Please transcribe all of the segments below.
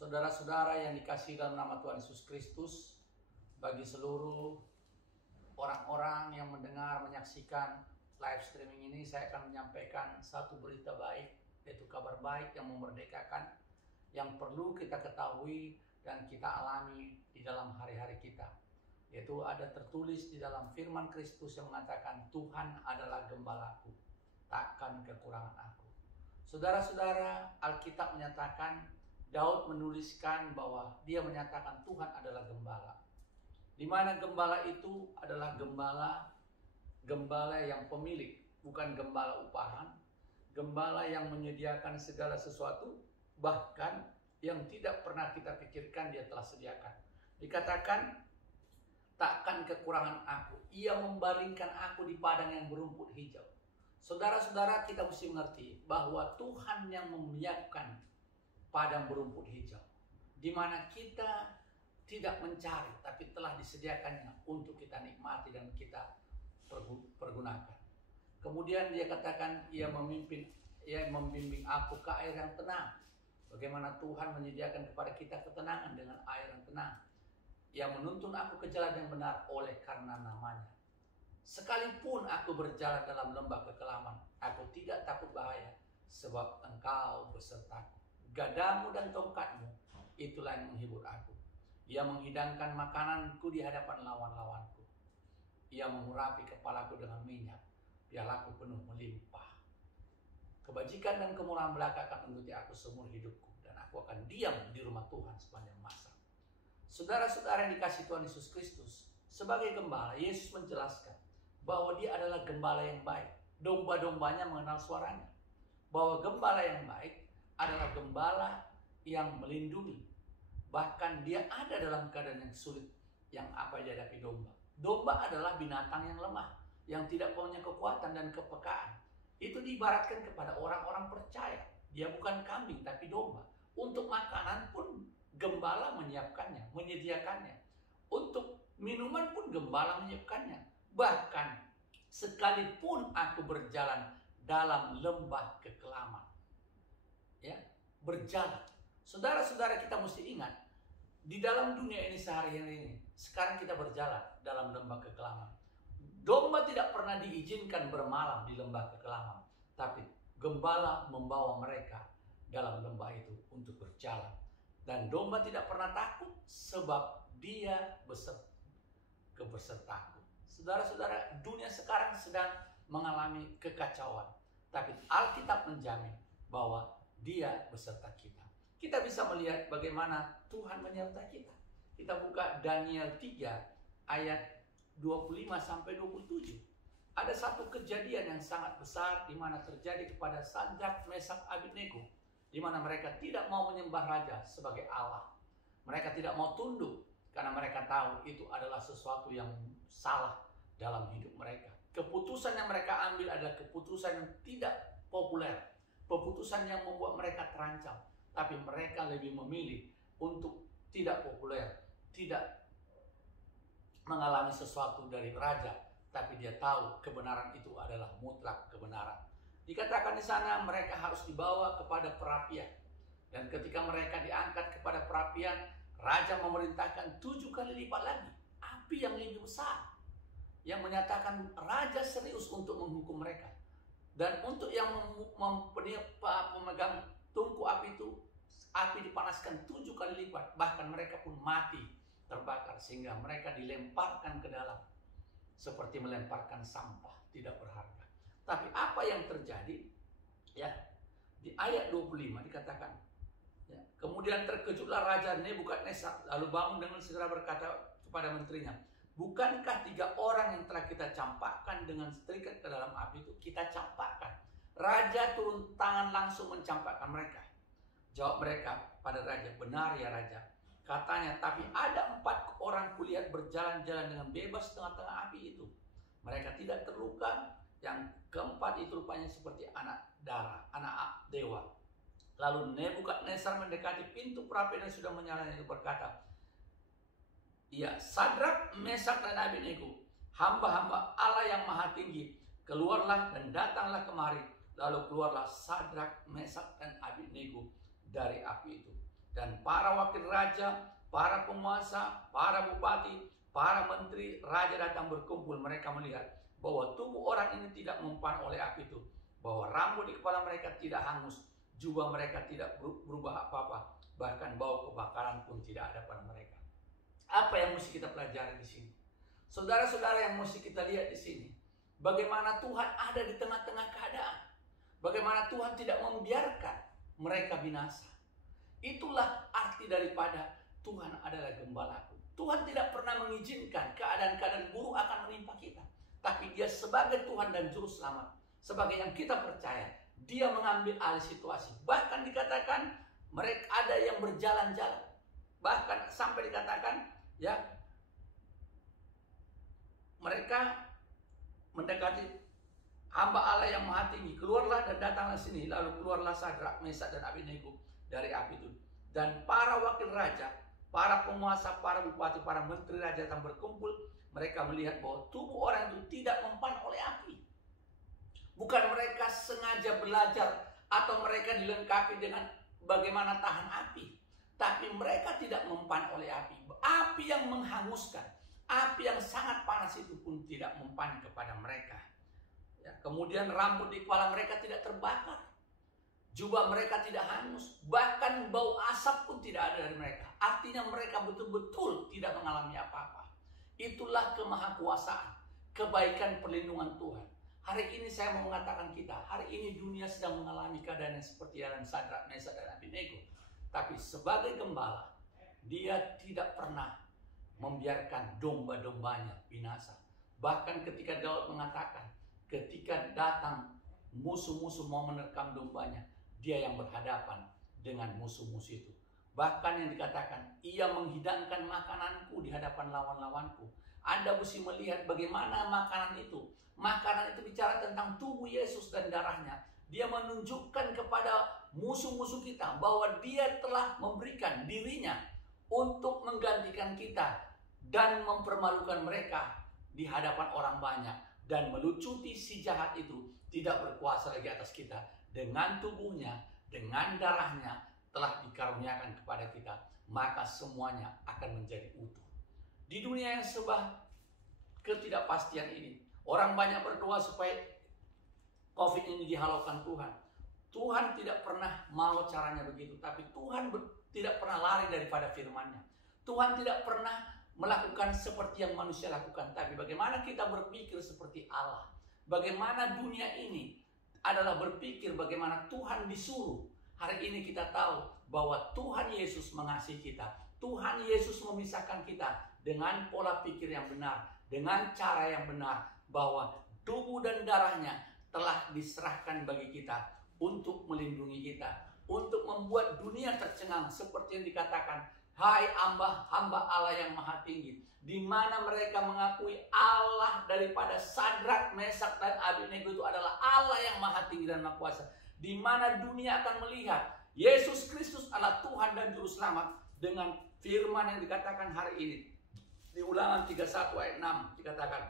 Saudara-saudara yang dikasihi dalam nama Tuhan Yesus Kristus, bagi seluruh orang-orang yang mendengar, menyaksikan live streaming ini, saya akan menyampaikan satu berita baik, yaitu kabar baik yang memerdekakan, yang perlu kita ketahui dan kita alami di dalam hari-hari kita. Yaitu ada tertulis di dalam firman Kristus yang mengatakan, Tuhan adalah gembalaku, takkan kekurangan aku. Saudara-saudara, Alkitab menyatakan, Daud menuliskan bahwa dia menyatakan Tuhan adalah gembala. Di mana gembala itu adalah gembala yang pemilik, bukan gembala upahan, gembala yang menyediakan segala sesuatu, bahkan yang tidak pernah kita pikirkan dia telah sediakan. Dikatakan, takkan kekurangan aku, ia membaringkan aku di padang yang berumput hijau. Saudara-saudara, kita mesti mengerti bahwa Tuhan yang menyiapkan padang berumput hijau, di mana kita tidak mencari, tapi telah disediakannya untuk kita nikmati dan kita pergunakan. Kemudian dia katakan, ia membimbing aku ke air yang tenang. Bagaimana Tuhan menyediakan kepada kita ketenangan dengan air yang tenang. Ia menuntun aku ke jalan yang benar oleh karena namanya. Sekalipun aku berjalan dalam lembah kekelaman, aku tidak takut bahaya, sebab Engkau besertaku. Gadamu dan tongkatmu, itulah yang menghibur aku. Ia menghidangkan makananku di hadapan lawan-lawanku. Ia mengurapi kepalaku dengan minyak, pialaku penuh melimpah. Kebajikan dan kemurahan belaka akan mengikuti aku seumur hidupku, dan aku akan diam di rumah Tuhan sepanjang masa. Saudara-saudara yang dikasihi Tuhan Yesus Kristus, sebagai gembala, Yesus menjelaskan bahwa dia adalah gembala yang baik. Domba-dombanya mengenal suaranya. Bahwa gembala yang baik adalah gembala yang melindungi. Bahkan dia ada dalam keadaan yang sulit, yang apa yang dihadapi domba. Domba adalah binatang yang lemah, yang tidak punya kekuatan dan kepekaan. Itu diibaratkan kepada orang-orang percaya. Dia bukan kambing, tapi domba. Untuk makanan pun gembala menyiapkannya, menyediakannya. Untuk minuman pun gembala menyiapkannya. Bahkan sekalipun aku berjalan dalam lembah kekelaman, ya, berjalan. Saudara-saudara, kita mesti ingat, di dalam dunia ini sehari-hari ini, sekarang kita berjalan dalam lembah kekelaman. Domba tidak pernah diizinkan bermalam di lembah kekelaman, tapi gembala membawa mereka dalam lembah itu untuk berjalan. Dan domba tidak pernah takut sebab dia besertaku. Saudara-saudara, dunia sekarang sedang mengalami kekacauan, tapi Alkitab menjamin bahwa dia beserta kita. Kita bisa melihat bagaimana Tuhan menyertai kita. Kita buka Daniel 3 ayat 25-27. Ada satu kejadian yang sangat besar di mana terjadi kepada Sadrak, Mesak, Abednego, di mana mereka tidak mau menyembah raja sebagai Allah. Mereka tidak mau tunduk karena mereka tahu itu adalah sesuatu yang salah dalam hidup mereka. Keputusan yang mereka ambil adalah keputusan yang tidak populer. Keputusan yang membuat mereka terancam. Tapi mereka lebih memilih untuk tidak populer. Tidak mengalami sesuatu dari raja. Tapi dia tahu kebenaran itu adalah mutlak kebenaran. Dikatakan di sana mereka harus dibawa kepada perapian. Dan ketika mereka diangkat kepada perapian, raja memerintahkan 7 kali lipat lagi. Api yang lebih besar. Yang menyatakan raja serius untuk menghukum mereka. Dan untuk yang pemegang tungku api itu, api dipanaskan 7 kali lipat. Bahkan mereka pun mati terbakar sehingga mereka dilemparkan ke dalam. Seperti melemparkan sampah tidak berharga. Tapi apa yang terjadi? Ya, di ayat 25 dikatakan, ya, kemudian terkejutlah Raja Nebukadnezar, lalu bangun dengan segera berkata kepada menterinya, bukankah 3 orang yang telah kita campakkan dengan terikat ke dalam api itu kita campakkan? Raja turun tangan langsung mencampakkan mereka. Jawab mereka pada raja, benar ya raja. Katanya, tapi ada 4 orang kulihat berjalan-jalan dengan bebas tengah-tengah api itu. Mereka tidak terluka. Yang keempat itu rupanya seperti anak darah, anak dewa. Lalu Nebukadnezar mendekati pintu perapian yang sudah menyala itu berkata, ya, Sadrak, Mesak, dan Abednego, hamba-hamba Allah yang maha tinggi, keluarlah dan datanglah kemari. Lalu keluarlah Sadrak, Mesak, dan Abednego dari api itu. Dan para wakil raja, para penguasa, para bupati, para menteri, raja datang berkumpul. Mereka melihat bahwa tubuh orang ini tidak mempan oleh api itu, bahwa rambut di kepala mereka tidak hangus, jubah mereka tidak berubah apa-apa, bahkan bau kebakaran pun tidak ada pada mereka. Apa yang mesti kita pelajari di sini? Saudara-saudara, yang mesti kita lihat di sini, bagaimana Tuhan ada di tengah-tengah keadaan. Bagaimana Tuhan tidak membiarkan mereka binasa. Itulah arti daripada Tuhan adalah gembalaku. Tuhan tidak pernah mengizinkan keadaan-keadaan buruk akan menimpa kita. Tapi Dia sebagai Tuhan dan Juru Selamat, sebagai yang kita percaya, Dia mengambil alih situasi. Bahkan dikatakan mereka ada yang berjalan-jalan. Bahkan sampai dikatakan ya, mereka mendekati hamba Allah yang Maha Tinggi. Keluarlah dan datanglah sini. Lalu keluarlah Sadrak, Mesak dan Abednego dari api itu. Dan para wakil raja, para penguasa, para bupati, para menteri raja datang berkumpul. Mereka melihat bahwa tubuh orang itu tidak mempan oleh api. Bukan mereka sengaja belajar atau mereka dilengkapi dengan bagaimana tahan api. Tapi mereka tidak mempan oleh api. Api yang menghanguskan, api yang sangat panas itu pun tidak mempan kepada mereka. Ya, kemudian rambut di kepala mereka tidak terbakar. Jubah mereka tidak hangus. Bahkan bau asap pun tidak ada dari mereka. Artinya mereka betul-betul tidak mengalami apa-apa. Itulah kemahakuasaan, kebaikan perlindungan Tuhan. Hari ini saya mau mengatakan kita, hari ini dunia sedang mengalami keadaan yang seperti dalam Sadrak, Mesak dan Abednego. Tapi sebagai gembala, Dia tidak pernah membiarkan domba-dombanya binasa. Bahkan ketika Daud mengatakan, ketika datang musuh-musuh mau menerkam dombanya, Dia yang berhadapan dengan musuh-musuh itu. Bahkan yang dikatakan, Ia menghidangkan makananku di hadapan lawan-lawanku. Anda mesti melihat bagaimana makanan itu. Makanan itu bicara tentang tubuh Yesus dan darahnya. Dia menunjukkan kepada musuh-musuh kita bahwa Dia telah memberikan dirinya untuk menggantikan kita dan mempermalukan mereka di hadapan orang banyak. Dan melucuti si jahat itu tidak berkuasa lagi atas kita. Dengan tubuhnya, dengan darahnya telah dikaruniakan kepada kita, maka semuanya akan menjadi utuh. Di dunia yang serba ketidakpastian ini, orang banyak berdoa supaya COVID ini dihalaukan Tuhan. Tuhan tidak pernah mau caranya begitu, tapi Tuhan tidak pernah lari daripada firman-Nya. Tuhan tidak pernah melakukan seperti yang manusia lakukan, tapi bagaimana kita berpikir seperti Allah. Bagaimana dunia ini adalah berpikir bagaimana Tuhan disuruh. Hari ini kita tahu bahwa Tuhan Yesus mengasihi kita. Tuhan Yesus memisahkan kita dengan pola pikir yang benar, dengan cara yang benar, bahwa tubuh dan darahnya telah diserahkan bagi kita untuk melindungi kita, untuk membuat dunia tercengang seperti yang dikatakan, hai hamba Allah yang Maha Tinggi, di mana mereka mengakui Allah daripada Sadrak, Mesak dan Abednego itu adalah Allah yang Maha Tinggi dan Maha Kuasa, di mana dunia akan melihat Yesus Kristus adalah Tuhan dan Juru Selamat dengan firman yang dikatakan hari ini. Di Ulangan 31 ayat 6 dikatakan,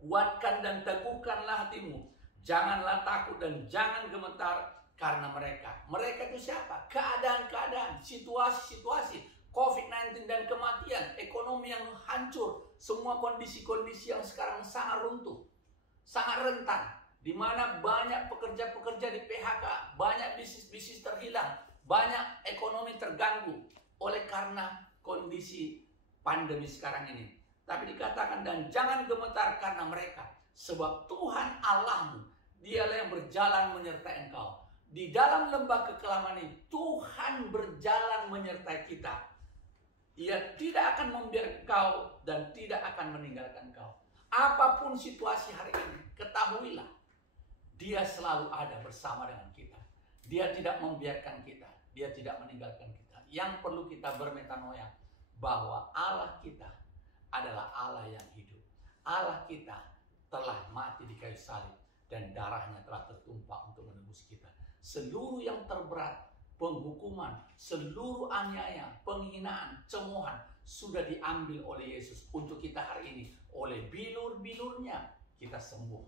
kuatkan dan teguhkanlah hatimu, janganlah takut dan jangan gemetar karena mereka. Mereka itu siapa? Keadaan-keadaan, situasi-situasi, COVID-19 dan kematian, ekonomi yang hancur, semua kondisi-kondisi yang sekarang sangat runtuh, sangat rentan, di mana banyak pekerja-pekerja di PHK, banyak bisnis-bisnis terhilang, banyak ekonomi terganggu oleh karena kondisi pandemi sekarang ini. Tapi dikatakan, dan jangan gemetar karena mereka, sebab Tuhan Allahmu, Dialah yang berjalan menyertai engkau. Di dalam lembah kekelaman ini, Tuhan berjalan menyertai kita. Ia tidak akan membiarkan engkau dan tidak akan meninggalkan engkau. Apapun situasi hari ini, ketahuilah, Dia selalu ada bersama dengan kita. Dia tidak membiarkan kita. Dia tidak meninggalkan kita. Yang perlu kita bermetanoia bahwa Allah kita adalah Allah yang hidup. Allah kita telah mati di kayu salib dan darahnya telah tertumpah untuk menebus kita. Seluruh yang terberat, penghukuman, seluruh aniaya, penghinaan, cemoohan sudah diambil oleh Yesus untuk kita hari ini. Oleh bilur-bilurnya kita sembuh.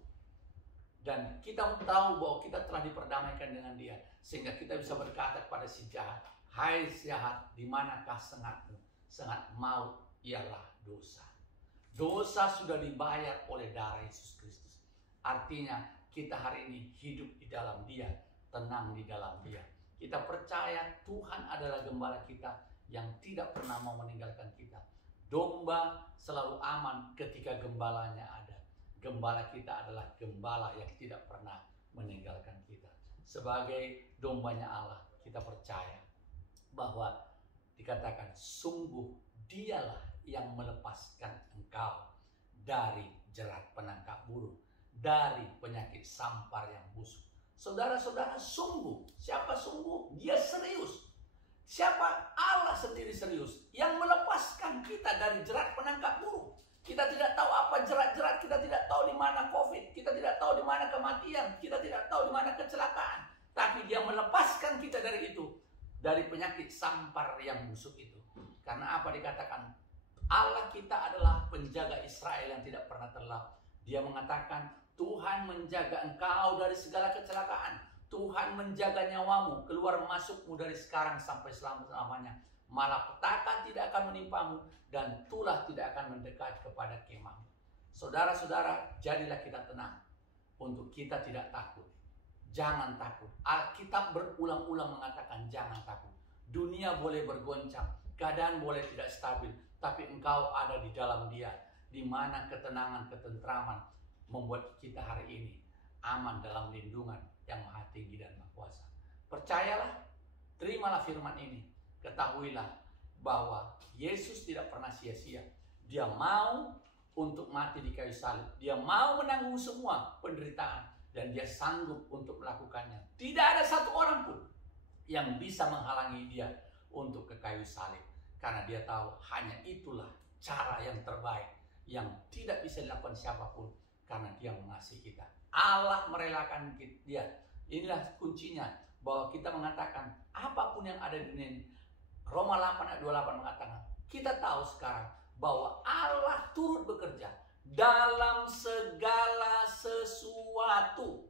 Dan kita tahu bahwa kita telah diperdamaikan dengan Dia. Sehingga kita bisa berkata kepada si jahat, Hai jahat, di manakah sengatmu? Sengat maut ialah dosa. Dosa sudah dibayar oleh darah Yesus Kristus. Artinya kita hari ini hidup di dalam Dia, tenang di dalam Dia. Kita percaya Tuhan adalah gembala kita yang tidak pernah mau meninggalkan kita. Domba selalu aman ketika gembalanya ada. Gembala kita adalah gembala yang tidak pernah meninggalkan kita. Sebagai dombanya Allah, kita percaya bahwa dikatakan sungguh Dialah yang melepaskan engkau dari jerat penangkap burung, dari penyakit sampar yang busuk. Saudara-saudara, sungguh. Siapa sungguh? Dia serius. Siapa? Allah sendiri serius yang melepaskan kita dari jerat penangkap burung. Kita tidak tahu apa jerat-jerat, kita tidak tahu di mana COVID, kita tidak tahu di mana kematian, kita tidak tahu di mana kecelakaan. Tapi Dia melepaskan kita dari itu, dari penyakit sampar yang busuk itu. Karena apa dikatakan? Allah kita adalah penjaga Israel yang tidak pernah terlelap. Dia mengatakan, Tuhan menjaga engkau dari segala kecelakaan. Tuhan menjaga nyawamu, keluar masukmu dari sekarang sampai selama-lamanya. Malapetaka tidak akan menimpamu, dan tulah tidak akan mendekat kepada kemahmu. Saudara-saudara, jadilah kita tenang. Untuk kita tidak takut. Jangan takut. Alkitab berulang-ulang mengatakan jangan takut. Dunia boleh bergoncang, keadaan boleh tidak stabil, tapi engkau ada di dalam Dia, di mana ketenangan, ketentraman membuat kita hari ini aman dalam lindungan yang Maha Tinggi dan Maha Kuasa. Percayalah, terimalah firman ini. Ketahuilah bahwa Yesus tidak pernah sia-sia. Dia mau untuk mati di kayu salib. Dia mau menanggung semua penderitaan. Dan Dia sanggup untuk melakukannya. Tidak ada satu orang pun yang bisa menghalangi Dia untuk ke kayu salib. Karena Dia tahu hanya itulah cara yang terbaik. Yang tidak bisa dilakukan siapapun. Karena Dia mengasihi kita. Allah merelakan Dia. Inilah kuncinya. Bahwa kita mengatakan apapun yang ada di dunia ini. Roma 8 ayat 28 mengatakan. Kita tahu sekarang bahwa Allah turut bekerja dalam segala sesuatu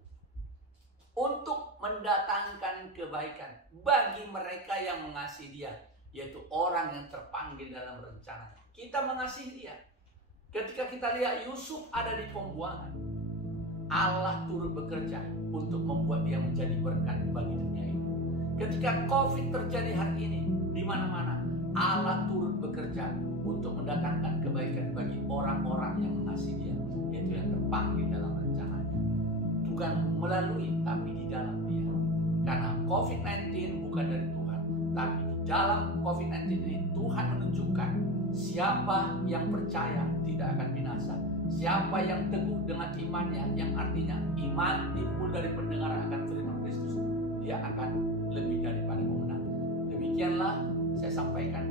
untuk mendatangkan kebaikan bagi mereka yang mengasihi Dia, yaitu orang yang terpanggil dalam rencananya. Kita mengasihi Dia. Ketika kita lihat Yusuf ada di pembuangan, Allah turut bekerja untuk membuat dia menjadi berkat bagi dunia ini. Ketika COVID terjadi hari ini di mana-mana, Allah turut bekerja untuk mendatangkan kebaikan bagi orang-orang yang mengasihi Dia, yaitu yang terpanggil dalam rencananya. Bukan melalui, tapi di dalam Dia. Karena COVID-19 bukan dari Tuhan, tapi di dalam COVID-19 ini Tuhan menunjukkan siapa yang percaya tidak akan binasa. Siapa yang teguh dengan imannya, yang artinya iman timbul dari pendengaran akan firman Kristus, dia akan lebih daripada pemenang. Demikianlah saya sampaikan